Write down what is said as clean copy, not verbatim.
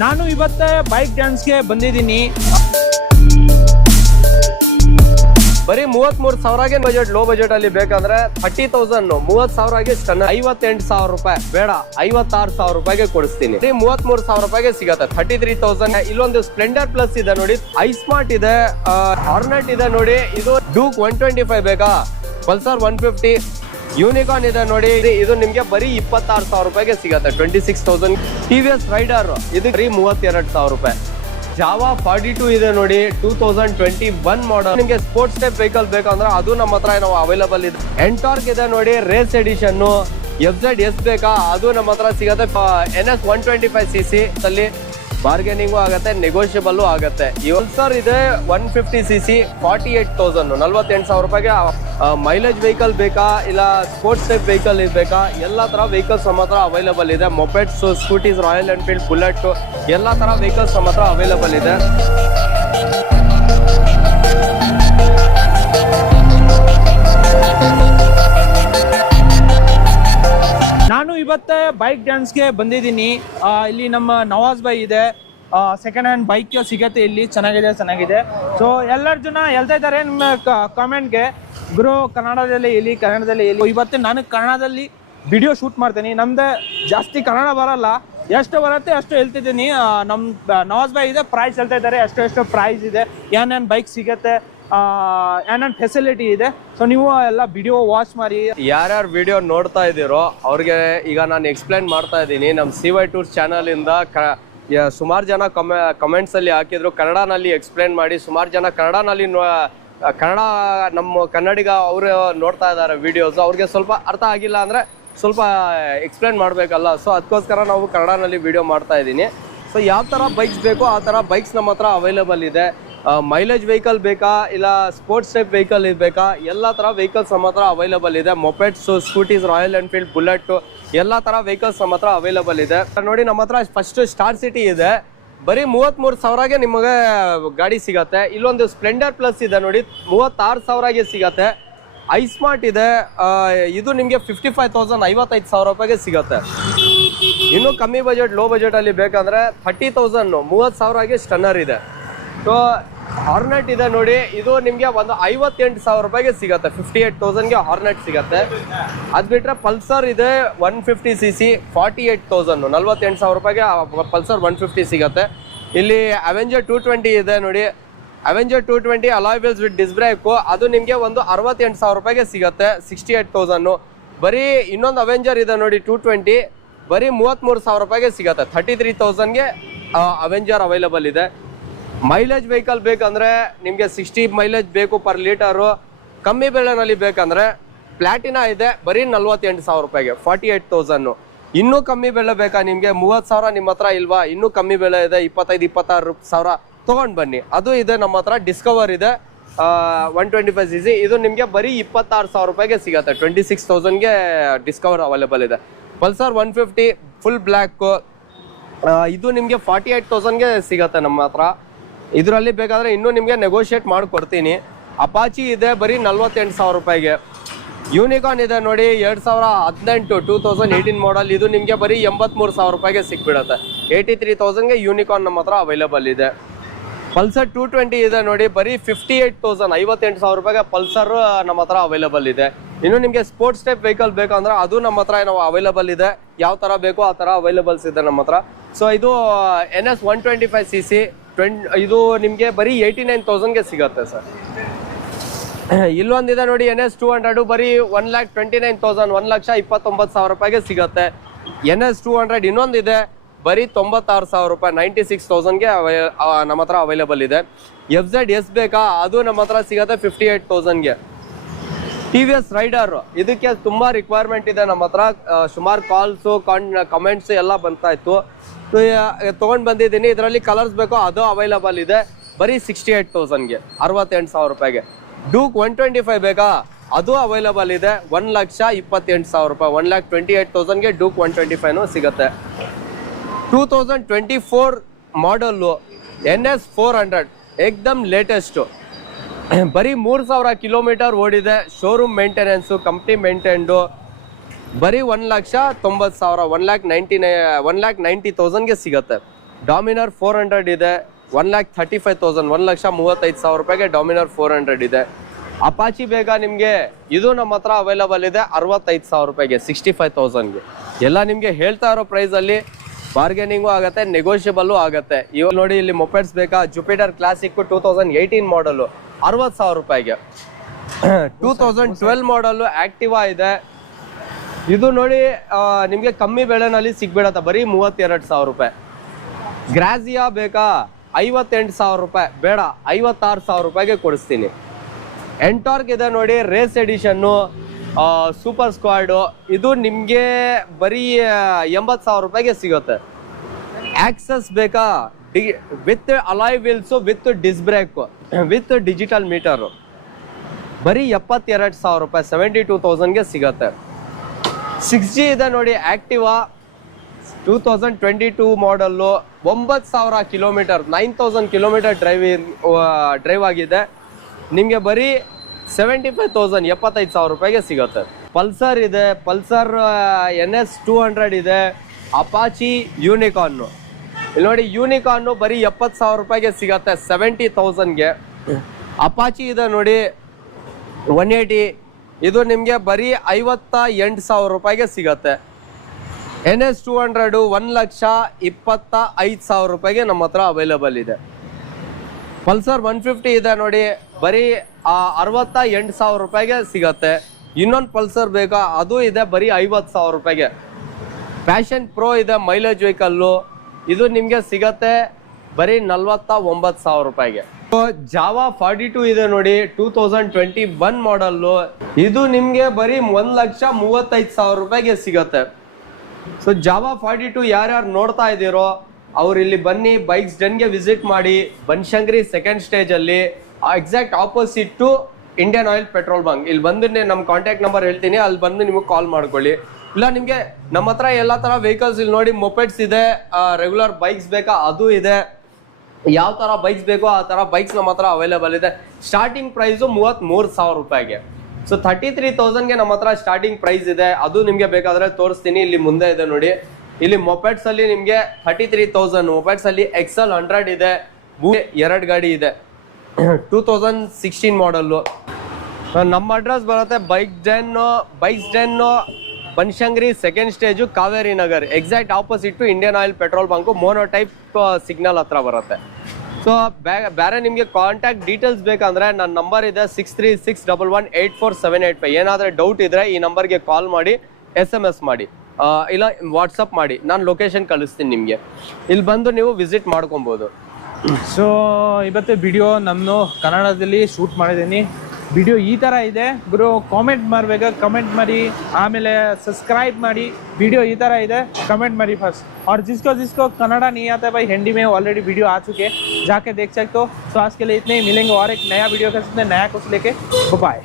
ನಾನು ಇವತ್ತೇ ಬೈಕ್ ಡ್ಯಾನ್ಸ್ಗೆ ಬಂದಿದ್ದೀನಿ. ಬರೀ 33,000ಗೆ ಬಜೆಟ್, ಲೋ ಬಜೆಟ್ ಅಲ್ಲಿ ಬೇಕಂದ್ರೆ 30,000 30,000ಗೆ ಸ್ಟನ್ 58,000 ರೂಪಾಯಿ ಬೇಡ 56,000 ರೂಪಾಯಿಗೆ ಕೊಡಿಸ್ತೀನಿ. 33,000 ರೂಪಾಯಿಗೆ ಸಿಗತ್ತೆ 33,000. ಇಲ್ಲೊಂದು ಸ್ಪ್ಲೆಂಡರ್ ಪ್ಲಸ್ ಇದೆ ನೋಡಿ, ಐ ಸ್ಮಾರ್ಟ್ ಇದೆ, ಹಾರ್ನೆಟ್ ಇದೆ ನೋಡಿ, ಇದು ಡೂಕ್ 125 ಬೇಕಾ, ಪಲ್ಸರ್ 150, ಯೂನಿಕಾರ್ನ್ ಇದೆ ನೋಡಿ, ಇದು ನಿಮ್ಗೆ ಬರೀ 26,000 ರೂಪಾಯಿಗೆ ಸಿಗತ್ತೆ 26,000. TVS ರೈಡರ್ ಇದು ಬರೀ 32,000 ರೂಪಾಯಿ. ಜಾವಾ 42 ಇದೆ ನೋಡಿ, 2021 ಮಾಡಲ್. ನಿಮ್ಗೆ ಸ್ಪೋರ್ಟ್ಸ್ ಟೈಪ್ ವೆಹಿಕಲ್ ಬೇಕಂದ್ರೆ ಅದು ನಮ್ಮ ಹತ್ರ ನಾವು ಅವೈಲೇಬಲ್ ಇದೆ. ಎಂಟಾರ್ಕ್ ಇದೆ ನೋಡಿ, ರೇಸ್ ಎಡಿಷನ್. FZS ಬೇಕಾ, ಅದು ನಮ್ಮ ಹತ್ರ ಸಿಗತ್ತೆ. NS 125cc ಅಲ್ಲಿ ಬಾರ್ಗೇನಿಂಗು ಆಗತ್ತೆ, ನೆಗೋಷಿಯಬಲ್ ಆಗತ್ತೆ. ಪಲ್ಸರ್ ಇದೆ 150cc 48,000 48,000 ರೂಪಾಯಿಗೆ. ಮೈಲೇಜ್ ವೆಹಿಕಲ್ ಬೇಕಾ ಇಲ್ಲ ಸ್ಪೋರ್ಟ್ಸ್ ಟೈಪ್ ವೆಹಿಕಲ್ ಬೇಕಾ, ಎಲ್ಲ ತರ ವೆಹಿಕಲ್ಸ್ ನಮ್ಮ ಹತ್ರ ಅವೈಲೇಬಲ್ ಇದೆ. Mopeds, scooties, royal Enfield, bullet, ಎಲ್ಲ ತರ ವೆಹಿಕಲ್ಸ್ ನಮ್ಮ ಹತ್ರ ಅವೈಲೇಬಲ್ ಇದೆ. ನಾನು ಇವತ್ತೇ ಬೈಕ್ ಡ್ಯಾನ್ಸ್ಗೆ ಬಂದಿದ್ದೀನಿ. ಇಲ್ಲಿ ನಮ್ಮ ನವಾಜ್ ಬೈ ಇದೆ, ಸೆಕೆಂಡ್ ಹ್ಯಾಂಡ್ ಬೈಕ್ ಸಿಗತ್ತೆ ಇಲ್ಲಿ, ಚೆನ್ನಾಗಿದೆ. ಸೊ ಎಲ್ಲರ ಜನ ಹೇಳ್ತಾ ಇದ್ದಾರೆ ನಿಮ್ಮ ಕಾಮೆಂಟ್ಗೆ, ಗುರು ಕನ್ನಡದಲ್ಲಿ ಇಲ್ಲಿ. ಇವತ್ತು ನಾನು ಕನ್ನಡದಲ್ಲಿ ವಿಡಿಯೋ ಶೂಟ್ ಮಾಡ್ತೀನಿ. ನಮ್ದು ಜಾಸ್ತಿ ಕನ್ನಡ ಬರಲ್ಲ, ಎಷ್ಟು ಬರುತ್ತೆ ಅಷ್ಟು ಹೇಳ್ತಿದ್ದೀನಿ. ನಮ್ಮ ನವಾಜ್ ಬೈ ಇದೆ, ಪ್ರೈಸ್ ಹೇಳ್ತಾ ಇದ್ದಾರೆ, ಎಷ್ಟು ಪ್ರೈಸ್ ಇದೆ, ಏನೇನು ಬೈಕ್ ಸಿಗತ್ತೆ, ಏನೇನು ಫೆಸಿಲಿಟಿ ಇದೆ. ಸೊ ನೀವು ಎಲ್ಲ ವಿಡಿಯೋ ವಾಚ್ ಮಾಡಿ. ಯಾರ್ಯಾರು ವಿಡಿಯೋ ನೋಡ್ತಾ ಇದ್ದೀರೋ ಅವ್ರಿಗೆ ಈಗ ನಾನು ಎಕ್ಸ್ಪ್ಲೈನ್ ಮಾಡ್ತಾ ಇದ್ದೀನಿ. ನಮ್ಮ CY ಟೂರ್ಸ್ ಚಾನಲ್ ಇಂದ ಸುಮಾರು ಜನ ಕಮೆಂಟ್ಸ್ ಅಲ್ಲಿ ಹಾಕಿದ್ರು, ಕನ್ನಡನಲ್ಲಿ ಎಕ್ಸ್ಪ್ಲೈನ್ ಮಾಡಿ. ಸುಮಾರು ಜನ ಕನ್ನಡ ನಮ್ಮ ಕನ್ನಡಿಗ ಅವರು ನೋಡ್ತಾ ಇದ್ದಾರೆ ವಿಡಿಯೋಸ್, ಅವ್ರಿಗೆ ಸ್ವಲ್ಪ ಅರ್ಥ ಆಗಿಲ್ಲ ಅಂದ್ರೆ ಸ್ವಲ್ಪ ಎಕ್ಸ್ಪ್ಲೈನ್ ಮಾಡಬೇಕಲ್ಲ. ಸೊ ಅದಕ್ಕೋಸ್ಕರ ನಾವು ಕನ್ನಡನಲ್ಲಿ ವಿಡಿಯೋ ಮಾಡ್ತಾ ಇದ್ದೀನಿ. ಸೊ ಯಾವ ಥರ ಬೈಕ್ಸ್ ಬೇಕೋ ಆ ಥರ ಬೈಕ್ಸ್ ನಮ್ಮ ಹತ್ರ ಅವೈಲೇಬಲ್ ಇದೆ. ಮೈಲೇಜ್ ವೆಹಿಕಲ್ ಬೇಕಾ ಇಲ್ಲ ಸ್ಪೋರ್ಟ್ಸ್ ಟೈಪ್ ವೆಹಿಕಲ್ ಬೇಕಾ, ಎಲ್ಲ ಥರ ವೆಹಿಕಲ್ಸ್ ನಮ್ಮ ಹತ್ರ ಅವೈಲೇಬಲ್ ಇದೆ. Mopeds, scooties, royal Enfield, bullet, ಎಲ್ಲ ಥರ ವೆಹಿಕಲ್ಸ್ ನಮ್ಮ ಹತ್ರ ಅವೈಲೇಬಲ್ ಇದೆ. ನೋಡಿ ನಮ್ಮ ಹತ್ರ ಫಸ್ಟ್ ಸ್ಟಾರ್ ಸಿಟಿ ಇದೆ, ಬರೀ 33,000ಗೆ ನಿಮಗೆ ಗಾಡಿ ಸಿಗತ್ತೆ. ಇಲ್ಲೊಂದು ಸ್ಪ್ಲೆಂಡರ್ ಪ್ಲಸ್ ಇದೆ ನೋಡಿ, 36,000ಗೆ ಸಿಗತ್ತೆ. ಐ ಸ್ಮಾರ್ಟ್ ಇದೆ, ಇದು ನಿಮಗೆ 55,000 55,000 ರೂಪಾಯಿಗೆ ಸಿಗತ್ತೆ. ಇನ್ನೂ ಕಮ್ಮಿ ಬಜೆಟ್, ಲೋ ಬಜೆಟ್ ಅಲ್ಲಿ ಬೇಕಂದ್ರೆ 30,000 30,000ಗೆ ಸ್ಟನ್ನರ್ ಇದೆ. ಸೊ ಹಾರ್ನೆಟ್ ಇದೆ ನೋಡಿ, ಇದು ನಿಮಗೆ ಒಂದು 58,000 ರೂಪಾಯಿಗೆ ಸಿಗತ್ತೆ. 58,000ಗೆ ಹಾರ್ನೆಟ್ ಸಿಗತ್ತೆ. ಅದು ಬಿಟ್ರೆ ಪಲ್ಸರ್ ಇದೆ 150cc 48,000 48,000 ರೂಪಾಯಿಗೆ ಪಲ್ಸರ್ 150 ಸಿಗತ್ತೆ. ಇಲ್ಲಿ ಅವೆಂಜರ್ 220 ಇದೆ ನೋಡಿ, Avenger 220 alloy wheels with dish break, ಅದು ನಿಮಗೆ ಒಂದು 68,000 ರೂಪಾಯಿಗೆ ಸಿಗತ್ತೆ 68,000. ಬರೀ ಇನ್ನೊಂದು ಅವೆಂಜರ್ ಇದೆ ನೋಡಿ 220, ಬರೀ 33,000 ರೂಪಾಯಿಗೆ ಸಿಗತ್ತೆ 33,000ಗೆ ಅವೆಂಜರ್ ಅವೈಲೇಬಲ್ ಇದೆ. ಮೈಲೇಜ್ ವೆಹಿಕಲ್ ಬೇಕಂದ್ರೆ ನಿಮಗೆ 60 ಮೈಲೇಜ್ ಬೇಕು ಪರ್ ಲೀಟರು. ಕಮ್ಮಿ ಬೆಲೆನಲ್ಲಿ ಬೇಕಂದ್ರೆ ಪ್ಲಾಟಿನಾ ಇದೆ, ಬರೀ 48,000 ರೂಪಾಯಿಗೆ 48,000. ಇನ್ನೂ ಕಮ್ಮಿ ಬೆಲೆ ಬೇಕಾ ನಿಮಗೆ, 30,000 ನಿಮ್ಮ ಹತ್ರ ಇಲ್ವಾ, ಇನ್ನೂ ಕಮ್ಮಿ ಬೆಲೆ ಇದೆ 25,000-26,000 ತೊಗೊಂಡು ಬನ್ನಿ. ಅದು ಇದೆ ನಮ್ಮ ಹತ್ರ. ಡಿಸ್ಕವರ್ ಇದೆ 125cc, ಇದು ನಿಮಗೆ ಬರೀ 26,000 ರೂಪಾಯಿಗೆ ಸಿಗತ್ತೆ 26,000ಗೆ ಡಿಸ್ಕವರ್ ಅವೈಲೇಬಲ್ ಇದೆ. ಪಲ್ಸರ್ 150 ಫುಲ್ ಬ್ಲ್ಯಾಕ್, ಇದು ನಿಮಗೆ 48,000ಗೆ ಸಿಗತ್ತೆ ನಮ್ಮ ಹತ್ರ. ಇದರಲ್ಲಿ ಬೇಕಾದರೆ ಇನ್ನೂ ನಿಮಗೆ ನೆಗೋಷಿಯೇಟ್ ಮಾಡಿಕೊಡ್ತೀನಿ. ಅಪಾಚಿ ಇದೆ ಬರೀ 48,000 ರೂಪಾಯಿಗೆ. ಯೂನಿಕಾರ್ನ್ ಇದೆ ನೋಡಿ 2018 2018 ಮಾಡಲ್, ಇದು ನಿಮಗೆ ಬರೀ 83,000 ರೂಪಾಯಿಗೆ ಸಿಕ್ಬಿಡುತ್ತೆ. 83,000ಗೆ ಯೂನಿಕಾರ್ನ್ ನಮ್ಮ ಹತ್ರ ಅವೈಲೇಬಲ್ ಇದೆ. ಪಲ್ಸರ್ 220 ಇದೆ ನೋಡಿ, ಬರೀ 58,000 58,000 ರೂಪಾಯಿಗೆ ಪಲ್ಸರ್ ನಮ್ಮ ಹತ್ರ ಅವೈಲೇಬಲ್ ಇದೆ. ಇನ್ನು ನಿಮಗೆ ಸ್ಪೋರ್ಟ್ಸ್ ಟೈಪ್ ವೆಹಿಕಲ್ ಬೇಕಂದ್ರೆ ಅದು ನಮ್ಮ ಹತ್ರ ನಾವು ಅವೈಲೇಬಲ್ ಇದೆ. ಯಾವ ಥರ ಬೇಕೋ ಆ ಥರ ಅವೈಲೇಬಲ್ಸ್ ಇದೆ ನಮ್ಮ ಹತ್ರ. ಸೊ ಇದು NS 125cc ಇದು ನಿಮಗೆ ಬರೀ 89,000ಗೆ ಸಿಗುತ್ತೆ ಸರ್. ಇಲ್ಲೊಂದಿದೆ ನೋಡಿ NS 200, ಬರೀ 1,29,000 1,29,000 ರೂಪಾಯಿಗೆ ಸಿಗುತ್ತೆ. NS 200 ಇನ್ನೊಂದಿದೆ, ಬರೀ 96,000 ರೂಪಾಯಿ 96,000ಗೆ ನಮ್ಮ ಹತ್ರ ಅವೈಲೇಬಲ್ ಇದೆ. FZS ಬೇಕಾ, ಅದು ನಮ್ಮ ಹತ್ರ ಸಿಗುತ್ತೆ 58,000ಗೆ. TVS ರೈಡರ್, ಇದಕ್ಕೆ ತುಂಬಾ ರಿಕ್ವೈರ್ಮೆಂಟ್ ಇದೆ ನಮ್ಮ ಹತ್ರ. ಸುಮಾರು ಕಾಲ್ಸು ಕಮೆಂಟ್ಸ್ ಎಲ್ಲ ಬರ್ತಾ ಇತ್ತು, ತೊಗೊಂಡು ಬಂದಿದ್ದೀನಿ. ಇದರಲ್ಲಿ ಕಲರ್ಸ್ ಬೇಕೋ ಅದು ಅವೈಲೇಬಲ್ ಇದೆ, ಬರೀ 68,000ಗೆ 68,000 ರೂಪಾಯಿಗೆ. ಡೂಕ್ 125 ಬೇಕಾ, ಅದು ಅವೈಲೇಬಲ್ ಇದೆ 1,28,000 ರೂಪಾಯಿ 1,28,000ಗೆ ಡೂಕ್ 125 ಸಿಗುತ್ತೆ. 2024 ಮಾಡಲ್ಲು NS 400 ಏಕ್ದಮ್ ಲೇಟೆಸ್ಟು, ಬರೀ 3,000 ಕಿಲೋಮೀಟರ್ ಓಡಿದೆ. ಶೋರೂಮ್ ಮೇಂಟೆನೆನ್ಸು, ಕಂಪ್ನಿ ಮೇಂಟೈನ್ಡು, ಬರೀ 1,90,000 1,90,000ಗೆ ಸಿಗುತ್ತೆ. ಡಾಮಿನರ್ 400 ಇದೆ, 1,35,000, 1,35,000 ರೂಪಾಯಿಗೆ ಡಾಮಿನರ್ 400 ಇದೆ. ಅಪಾಚಿ ಬೇಗ ನಿಮಗೆ ಇದು ನಮ್ಮ ಹತ್ರ ಅವೈಲಬಲ್ ಇದೆ 65,000 ರೂಪಾಯಿಗೆ, 65,000ಗೆ. ಎಲ್ಲ ನಿಮಗೆ ಹೇಳ್ತಾ ಇರೋ ಪ್ರೈಸಲ್ಲಿ ಬಾರ್ಗೇನಿಂಗು ಆಗುತ್ತೆ, ನೆಗೋಷಿಯಬಲ್ಲು ಆಗುತ್ತೆ. ಇವಾಗ ನೋಡಿ ಇಲ್ಲಿ ಮೊಪೆಡ್ಸ್ ಬೇಕಾ, ಜುಪಿಟರ್ ಕ್ಲಾಸಿಕ್ 2018 ಮಾಡಲು 60,000 ರೂಪಾಯಿಗೆ. 2012 ಮಾಡಲು ಆಕ್ಟಿವಾ ಇದೆ. ಇದು ನೋಡಿ ನಿಮಗೆ ಕಮ್ಮಿ ಬೆಲೆನಲ್ಲಿ ಸಿಗ್ಬಿಡತ್ತೆ, ಬರೀ 32,000 ರೂಪಾಯಿ. ಗ್ರಾಜಿಯಾ ಬೇಕಾ, 58,000 ರೂಪಾಯಿ, ಬೇಡ 56,000 ರೂಪಾಯಿಗೆ ಕೊಡಿಸ್ತೀನಿ. ಎಂಟಾರ್ಕ್ ಇದೆ ನೋಡಿ, ರೇಸ್ ಎಡಿಷನ್ನು, ಸೂಪರ್ ಸ್ಕ್ವಾಡು, ಇದು ನಿಮಗೆ ಬರೀ 80,000 ರೂಪಾಯಿಗೆ ಸಿಗುತ್ತೆ. ಆಕ್ಸಸ್ ಬೇಕಾ, with alloy wheels, with dish break, with digital metre, ಬರೀ 72,000 ರೂಪಾಯಿ, 72,000ಗೆ ಸಿಗುತ್ತೆ. 6G ಇದೆ ನೋಡಿ, ಆಕ್ಟಿವಾ 2022 ಮಾಡಲ್ಲು, 9,000 ಕಿಲೋಮೀಟರ್, 9,000 ಕಿಲೋಮೀಟರ್ ಡ್ರೈವ್ ಆಗಿದೆ. ನಿಮಗೆ ಬರೀ 75,000, 75,000 ರೂಪಾಯಿಗೆ ಸಿಗುತ್ತೆ. ಪಲ್ಸರ್ ಇದೆ, ಪಲ್ಸರ್ NS 200 ಇದೆ, ಅಪಾಚಿ ಯೂನಿಕಾರ್ನು. ಇಲ್ಲಿ ನೋಡಿ ಯೂನಿಕಾರ್ನು ಬರೀ 70,000 ರೂಪಾಯಿಗೆ ಸಿಗುತ್ತೆ, 70,000ಗೆ. ಅಪಾಚಿ ಇದೆ ನೋಡಿ 180, ಇದು ನಿಮಗೆ ಬರೀ 58,000 ರೂಪಾಯಿಗೆ ಸಿಗತ್ತೆ. NS 200 1,25,000 ರೂಪಾಯಿಗೆ ನಮ್ಮ ಹತ್ರ ಅವೈಲೇಬಲ್ ಇದೆ. ಪಲ್ಸರ್ 150 ಇದೆ ನೋಡಿ, ಬರೀ 68,000 ರೂಪಾಯಿಗೆ ಸಿಗತ್ತೆ. ಇನ್ನೊಂದು ಪಲ್ಸರ್ ಬೇಕಾ, ಅದು ಇದೆ ಬರೀ 50,000 ರೂಪಾಯಿಗೆ. ಪ್ಯಾಷನ್ ಪ್ರೋ ಇದೆ, ಮೈಲೇಜ್ ವೆಹಿಕಲ್ಲು, ಇದು ನಿಮಗೆ ಸಿಗತ್ತೆ ಬರೀ 49,000 ರೂಪಾಯಿಗೆ. ಜಾವಾ 42 ಇದೆ ನೋಡಿ, 2021 ಮಾಡಲ್ಲು, ಇದು ನಿಮಗೆ ಬರೀ 1,35,000 ರೂಪಾಯಿಗೆ ಸಿಗತ್ತೆ. ಸೊ ಜಾವಾ 42 ಯಾರ್ಯಾರು ನೋಡ್ತಾ ಇದ್ದೀರೋ ಅವ್ರು ಇಲ್ಲಿ ಬನ್ನಿ, ಬೈಕ್ಸ್ ಡನ್ಗೆ ವಿಸಿಟ್ ಮಾಡಿ. ಬನಶಂಕರಿ ಸೆಕೆಂಡ್ ಸ್ಟೇಜಲ್ಲಿ exact opposite to Indian Oil petrol bunk. ಇಲ್ಲಿ ಬಂದು ನಮ್ಮ ಕಾಂಟ್ಯಾಕ್ಟ್ ನಂಬರ್ ಹೇಳ್ತೀನಿ, ಅಲ್ಲಿ ಬಂದು ನಿಮಗೆ ಕಾಲ್ ಮಾಡ್ಕೊಳ್ಳಿ. ಇಲ್ಲ ನಿಮಗೆ ನಮ್ಮ ಹತ್ರ ಎಲ್ಲ ಥರ ವೆಹಿಕಲ್ಸ್ ಇಲ್ಲಿ ನೋಡಿ, ಮೊಪೆಡ್ಸ್ ಇದೆ, ರೆಗ್ಯುಲರ್ ಬೈಕ್ಸ್ ಬೇಕಾ ಅದು ಇದೆ, ಯಾವ ಥರ ಬೈಕ್ಸ್ ಬೇಕೋ ಆ ಥರ ಬೈಕ್ಸ್ ನಮ್ಮ ಹತ್ರ ಅವೈಲೇಬಲ್ ಇದೆ. ಸ್ಟಾರ್ಟಿಂಗ್ ಪ್ರೈಸು 33,000 ರೂಪಾಯಿಗೆ. ಸೊ 33,000ಗೆ ನಮ್ಮ ಹತ್ರ ಸ್ಟಾರ್ಟಿಂಗ್ ಪ್ರೈಸ್ ಇದೆ. ಅದು ನಿಮಗೆ ಬೇಕಾದರೆ ತೋರಿಸ್ತೀನಿ, ಇಲ್ಲಿ ಮುಂದೆ ಇದೆ ನೋಡಿ. ಇಲ್ಲಿ ಮೊಪೆಡ್ಸ್ ಅಲ್ಲಿ ನಿಮಗೆ 33,000, ಮೊಪೆಡ್ಸ್ ಅಲ್ಲಿ XL 100 ಇದೆ, 2 ಗಾಡಿ ಇದೆ, 2016 ಮಾಡಲ್ಲು. ನಮ್ಮ ಅಡ್ರೆಸ್ ಬರುತ್ತೆ bikes den Banashankari second stage, Kaveri Nagar, exact opposite to Indian Oil petrol bunk, mono type signal ಹತ್ರ ಬರುತ್ತೆ. ಸೊ ಬೇರೆ ನಿಮಗೆ ಕಾಂಟ್ಯಾಕ್ಟ್ ಡೀಟೇಲ್ಸ್ ಬೇಕಂದ್ರೆ ನನ್ನ ನಂಬರ್ ಇದೆ 6361184785. ಏನಾದರೆ ಡೌಟ್ ಇದ್ರೆ ಈ ನಂಬರ್ಗೆ ಕಾಲ್ ಮಾಡಿ, SMS ಮಾಡಿ, ಇಲ್ಲ ವಾಟ್ಸಪ್ ಮಾಡಿ, ನಾನು ಲೊಕೇಶನ್ ಕಳಿಸ್ತೀನಿ ನಿಮಗೆ. ಇಲ್ಲಿ ಬಂದು ನೀವು ವಿಸಿಟ್ ಮಾಡ್ಕೊಬೋದು. ಸೊ ಇವತ್ತು ವಿಡಿಯೋ ನಾನು ಕನ್ನಡದಲ್ಲಿ ಶೂಟ್ ಮಾಡಿದ್ದೀನಿ. ವಿಡಿಯೋ ಈ ಥರ ಇದೆ ಬ್ರೋ, ಕಾಮೆಂಟ್ ಮಾಡಬೇಕಾ ಕಮೆಂಟ್ ಮಾಡಿ, ಆಮೇಲೆ ಸಬ್ಸ್ಕ್राइब ಮಾಡಿ. वीडियो ಈ ಥರ ಇದೆ, कमेंट ಮಾಡಿ फर्स्ट. और जिसको कन्नड़ा नहीं आता है भाई, हिंदी में ऑलरेडी वीडियो आ चुके हैं, जाके देख सकते हो. तो आज के लिए इतने ही, मिलेंगे और एक नया वीडियो के साथ, नया कुछ लेके। बाय.